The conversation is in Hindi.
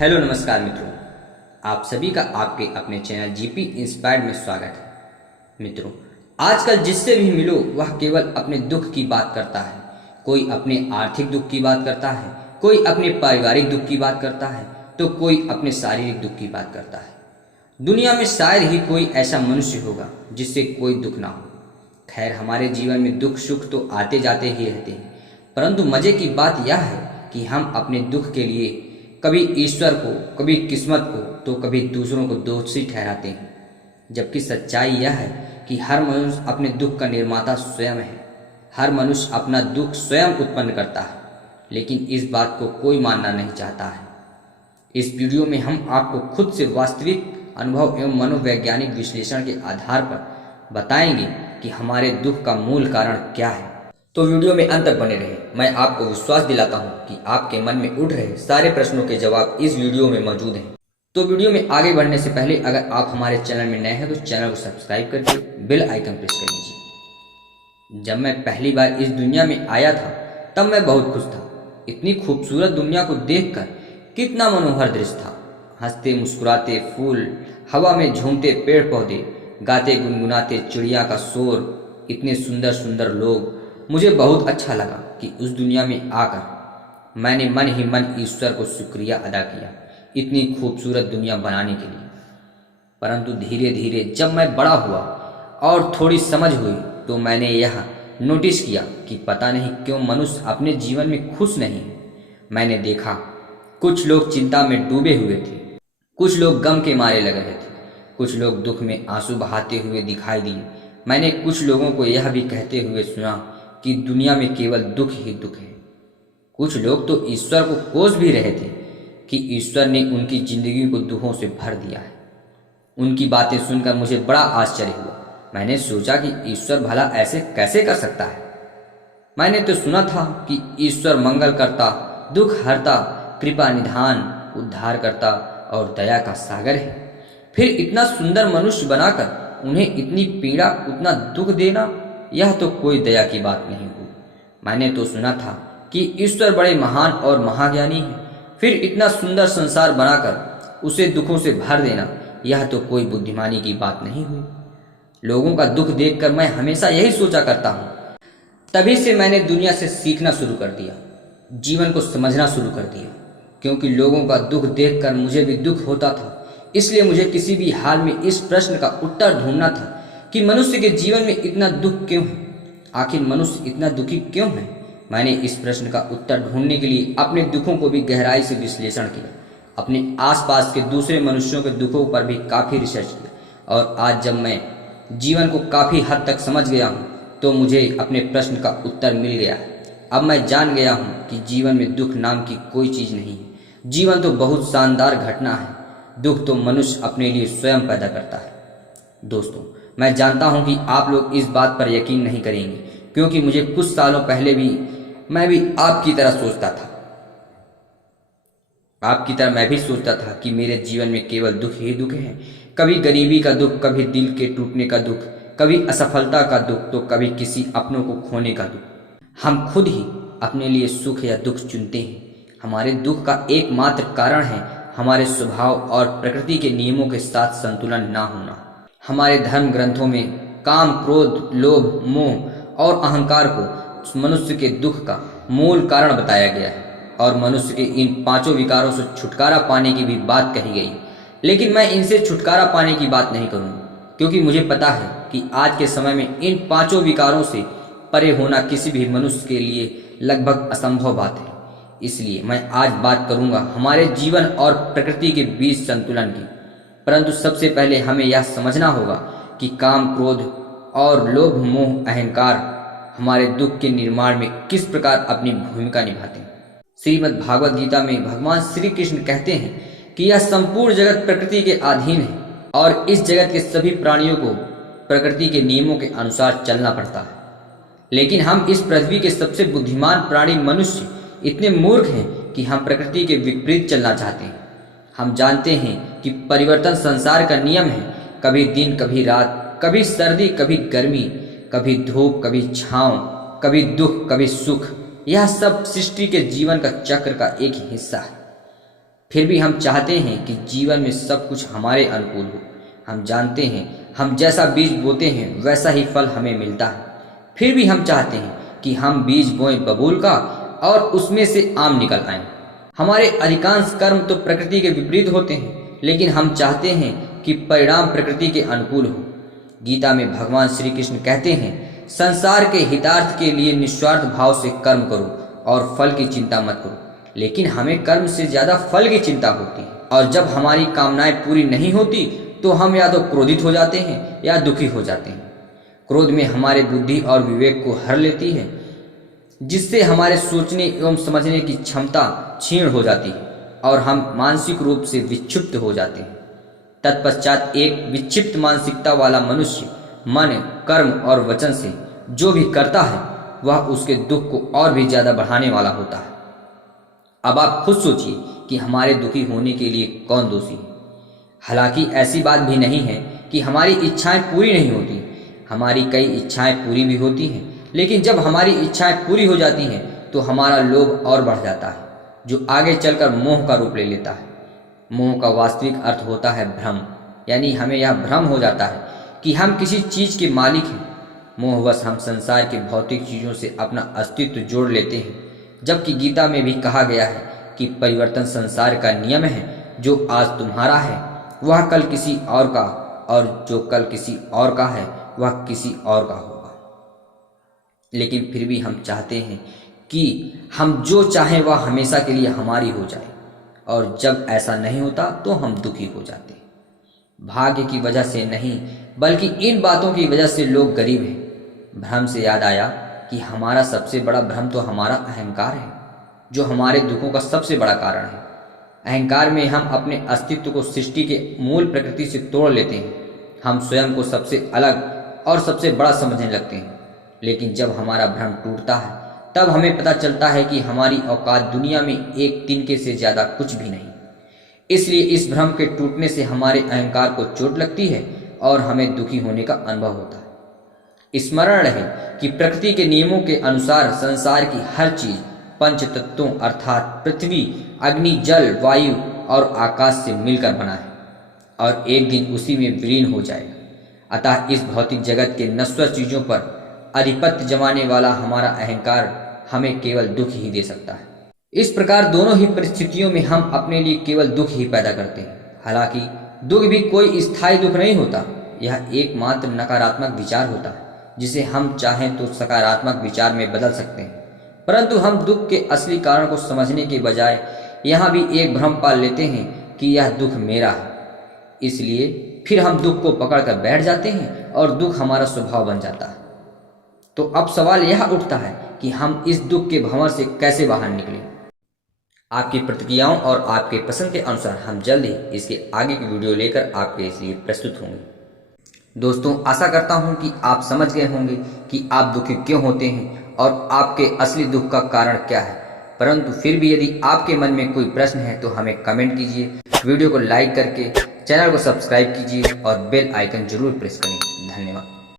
हेलो नमस्कार मित्रों, आप सभी का आपके अपने चैनल जीपी इंस्पायर्ड में स्वागत है। मित्रों, आजकल जिससे भी मिलो वह केवल अपने दुख की बात करता है। कोई अपने आर्थिक दुख की बात करता है, कोई अपने पारिवारिक दुख की बात करता है, तो कोई अपने शारीरिक दुख की बात करता है। दुनिया में शायद ही कोई ऐसा मनुष्य होगा जिससे कोई दुख ना हो। खैर, हमारे जीवन में दुख सुख तो आते जाते ही रहते हैं, परंतु मजे की बात यह है कि हम अपने दुख के लिए कभी ईश्वर को, कभी किस्मत को, तो कभी दूसरों को दोषी ठहराते हैं। जबकि सच्चाई यह है कि हर मनुष्य अपने दुख का निर्माता स्वयं है। हर मनुष्य अपना दुख स्वयं उत्पन्न करता है, लेकिन इस बात को कोई मानना नहीं चाहता है। इस वीडियो में हम आपको खुद से वास्तविक अनुभव एवं मनोवैज्ञानिक विश्लेषण के आधार पर बताएंगे कि हमारे दुख का मूल कारण क्या है। तो वीडियो में अंत तक बने रहे। मैं आपको विश्वास दिलाता हूं कि आपके मन में उठ रहे सारे प्रश्नों के जवाब इस वीडियो में मौजूद हैं। तो वीडियो में आगे बढ़ने से पहले अगर आप हमारे चैनल में नए हैं तो चैनल को सब्सक्राइब करके बेल आइकन प्रेस कर लीजिए। जब मैं पहली बार इस दुनिया में आया था तब मैं बहुत खुश था। इतनी खूबसूरत दुनिया को देखकर कितना मनोहर दृश्य था। हंसते मुस्कुराते फूल, हवा में झूमते पेड़ पौधे, गाते गुनगुनाते चिड़िया का शोर, इतने सुंदर सुंदर लोग। मुझे बहुत अच्छा लगा कि उस दुनिया में आकर मैंने मन ही मन ईश्वर को शुक्रिया अदा किया इतनी खूबसूरत दुनिया बनाने के लिए। परंतु धीरे धीरे जब मैं बड़ा हुआ और थोड़ी समझ हुई तो मैंने यह नोटिस किया कि पता नहीं क्यों मनुष्य अपने जीवन में खुश नहीं है। मैंने देखा कुछ लोग चिंता में डूबे हुए थे, कुछ लोग गम के मारे लग रहे थे, कुछ लोग दुख में आंसू बहाते हुए दिखाई दिए। मैंने कुछ लोगों को यह भी कहते हुए सुना कि दुनिया में केवल दुख ही दुख है। कुछ लोग तो ईश्वर को कोस भी रहे थे कि ईश्वर ने उनकी जिंदगी को दुखों से भर दिया है। उनकी बातें सुनकर मुझे बड़ा आश्चर्य हुआ। मैंने सोचा कि ईश्वर भला ऐसे कैसे कर सकता है। मैंने तो सुना था कि ईश्वर मंगल करता, दुख हरता, कृपा निधान, उद्धार करता और दया का सागर है। फिर इतना सुंदर मनुष्य बनाकर उन्हें इतनी पीड़ा, उतना दुख देना, यह तो कोई दया की बात नहीं हुई। मैंने तो सुना था कि ईश्वर बड़े महान और महाज्ञानी हैं, फिर इतना सुंदर संसार बनाकर उसे दुखों से भर देना, यह तो कोई बुद्धिमानी की बात नहीं हुई। लोगों का दुख देखकर मैं हमेशा यही सोचा करता हूँ। तभी से मैंने दुनिया से सीखना शुरू कर दिया, जीवन को समझना शुरू कर दिया, क्योंकि लोगों का दुख देखकर मुझे भी दुख होता था। इसलिए मुझे किसी भी हाल में इस प्रश्न का उत्तर ढूंढना था कि मनुष्य के जीवन में इतना दुख क्यों है। आखिर मनुष्य इतना दुखी क्यों है। मैंने इस प्रश्न का उत्तर ढूंढने के लिए अपने दुखों को भी गहराई से विश्लेषण किया, अपने आसपास के दूसरे मनुष्यों के दुखों पर भी काफ़ी रिसर्च किया। और आज जब मैं जीवन को काफ़ी हद तक समझ गया हूँ तो मुझे अपने प्रश्न का उत्तर मिल गया है। अब मैं जान गया हूँ कि जीवन में दुख नाम की कोई चीज़ नहीं है। जीवन तो बहुत शानदार घटना है। दुख तो मनुष्य अपने लिए स्वयं पैदा करता है। दोस्तों, मैं जानता हूं कि आप लोग इस बात पर यकीन नहीं करेंगे, क्योंकि मुझे कुछ सालों पहले भी मैं भी आपकी तरह सोचता था। आपकी तरह मैं भी सोचता था कि मेरे जीवन में केवल दुख ही दुख है। कभी गरीबी का दुख, कभी दिल के टूटने का दुख, कभी असफलता का दुख, तो कभी किसी अपनों को खोने का दुख। हम खुद ही अपने लिए सुख या दुख चुनते हैं। हमारे दुख का एकमात्र कारण है हमारे स्वभाव और प्रकृति के नियमों के साथ संतुलन ना होना। हमारे धर्म ग्रंथों में काम, क्रोध, लोभ, मोह और अहंकार को मनुष्य के दुख का मूल कारण बताया गया है और मनुष्य के इन पांचों विकारों से छुटकारा पाने की भी बात कही गई। लेकिन मैं इनसे छुटकारा पाने की बात नहीं करूँगा, क्योंकि मुझे पता है कि आज के समय में इन पांचों विकारों से परे होना किसी भी मनुष्य के लिए लगभग असंभव बात है। इसलिए मैं आज बात करूँगा हमारे जीवन और प्रकृति के बीच संतुलन की। परंतु सबसे पहले हमें यह समझना होगा कि काम, क्रोध और लोभ, मोह, अहंकार हमारे दुख के निर्माण में किस प्रकार अपनी भूमिका निभाते हैं। श्रीमद् भागवत गीता में भगवान श्री कृष्ण कहते हैं कि यह संपूर्ण जगत प्रकृति के अधीन है और इस जगत के सभी प्राणियों को प्रकृति के नियमों के अनुसार चलना पड़ता है। लेकिन हम इस पृथ्वी के सबसे बुद्धिमान प्राणी मनुष्य इतने मूर्ख हैं कि हम प्रकृति के विपरीत चलना चाहते हैं। हम जानते हैं कि परिवर्तन संसार का नियम है। कभी दिन, कभी रात, कभी सर्दी, कभी गर्मी, कभी धूप, कभी छांव, कभी दुख, कभी सुख। यह सब सृष्टि के जीवन का चक्र का एक ही हिस्सा है। फिर भी हम चाहते हैं कि जीवन में सब कुछ हमारे अनुकूल हो। हम जानते हैं हम जैसा बीज बोते हैं वैसा ही फल हमें मिलता है। फिर भी हम चाहते हैं कि हम बीज बोएं बबूल का और उसमें से आम निकल आएं। हमारे अधिकांश कर्म तो प्रकृति के विपरीत होते हैं, लेकिन हम चाहते हैं कि परिणाम प्रकृति के अनुकूल हो। गीता में भगवान श्री कृष्ण कहते हैं, संसार के हितार्थ के लिए निस्वार्थ भाव से कर्म करो और फल की चिंता मत करो। लेकिन हमें कर्म से ज्यादा फल की चिंता होती है, और जब हमारी कामनाएं पूरी नहीं होती तो हम या तो क्रोधित हो जाते हैं या दुखी हो जाते हैं। क्रोध में हमारे बुद्धि और विवेक को हर लेती है, जिससे हमारे सोचने एवं समझने की क्षमता क्षीण हो जाती है और हम मानसिक रूप से विक्षिप्त हो जाते हैं। तत्पश्चात एक विक्षिप्त मानसिकता वाला मनुष्य मन, कर्म और वचन से जो भी करता है वह उसके दुख को और भी ज्यादा बढ़ाने वाला होता है। अब आप खुद सोचिए कि हमारे दुखी होने के लिए कौन दोषी है। हालांकि ऐसी बात भी नहीं है कि हमारी इच्छाएं पूरी नहीं होती। हमारी कई इच्छाएं पूरी भी होती हैं, लेकिन जब हमारी इच्छाएं पूरी हो जाती हैं तो हमारा लोभ और बढ़ जाता है, जो आगे चलकर मोह का रूप ले लेता है। मोह का वास्तविक अर्थ होता है भ्रम, यानी हमें यह भ्रम हो जाता है कि हम किसी चीज के मालिक हैं। मोहवश हम संसार के भौतिक चीजों से अपना अस्तित्व जोड़ लेते हैं, जबकि गीता में भी कहा गया है कि परिवर्तन संसार का नियम है। जो आज तुम्हारा है वह कल किसी और का, और जो कल किसी और का है वह किसी और का होगा। लेकिन फिर भी हम चाहते हैं कि हम जो चाहें वह हमेशा के लिए हमारी हो जाए, और जब ऐसा नहीं होता तो हम दुखी हो जाते हैं। भाग्य की वजह से नहीं, बल्कि इन बातों की वजह से लोग गरीब हैं। भ्रम से याद आया कि हमारा सबसे बड़ा भ्रम तो हमारा अहंकार है, जो हमारे दुखों का सबसे बड़ा कारण है। अहंकार में हम अपने अस्तित्व को सृष्टि के मूल प्रकृति से तोड़ लेते हैं। हम स्वयं को सबसे अलग और सबसे बड़ा समझने लगते हैं। लेकिन जब हमारा भ्रम टूटता है तब हमें पता चलता है कि हमारी औकात दुनिया में एक तिनके से ज्यादा कुछ भी नहीं। इसलिए इस भ्रम के टूटने से हमारे अहंकार को चोट लगती है और हमें दुखी होने का अनुभव होता है। स्मरण रहे कि प्रकृति के नियमों के अनुसार संसार की हर चीज पंच तत्वों अर्थात पृथ्वी, अग्नि, जल, वायु और आकाश से मिलकर बना है और एक दिन उसी में विलीन हो जाएगा। अतः इस भौतिक जगत के नश्वर चीजों पर आधिपत्य जमाने वाला हमारा अहंकार हमें केवल दुख ही दे सकता है। इस प्रकार दोनों ही परिस्थितियों में हम अपने लिए केवल दुख ही पैदा करते हैं। हालांकि दुख भी कोई स्थायी दुख नहीं होता, यह एकमात्र नकारात्मक विचार होता है जिसे हम चाहें तो सकारात्मक विचार में बदल सकते हैं। परंतु हम दुख के असली कारण को समझने के बजाय यहाँ भी एक भ्रम पाल लेते हैं कि यह दुख मेरा है। इसलिए फिर हम दुख को पकड़कर बैठ जाते हैं और दुख हमारा स्वभाव बन जाता है। तो अब सवाल यह उठता है कि हम इस दुख के भंवर से कैसे बाहर निकलें। आपकी प्रतिक्रियाओं और आपके पसंद के अनुसार हम जल्द ही इसके आगे की वीडियो लेकर आपके लिए प्रस्तुत होंगे। दोस्तों, आशा करता हूं कि आप समझ गए होंगे कि आप दुखी क्यों होते हैं और आपके असली दुख का कारण क्या है। परंतु फिर भी यदि आपके मन में कोई प्रश्न है तो हमें कमेंट कीजिए, वीडियो को लाइक करके चैनल को सब्सक्राइब कीजिए और बेल आइकन जरूर प्रेस करें। धन्यवाद।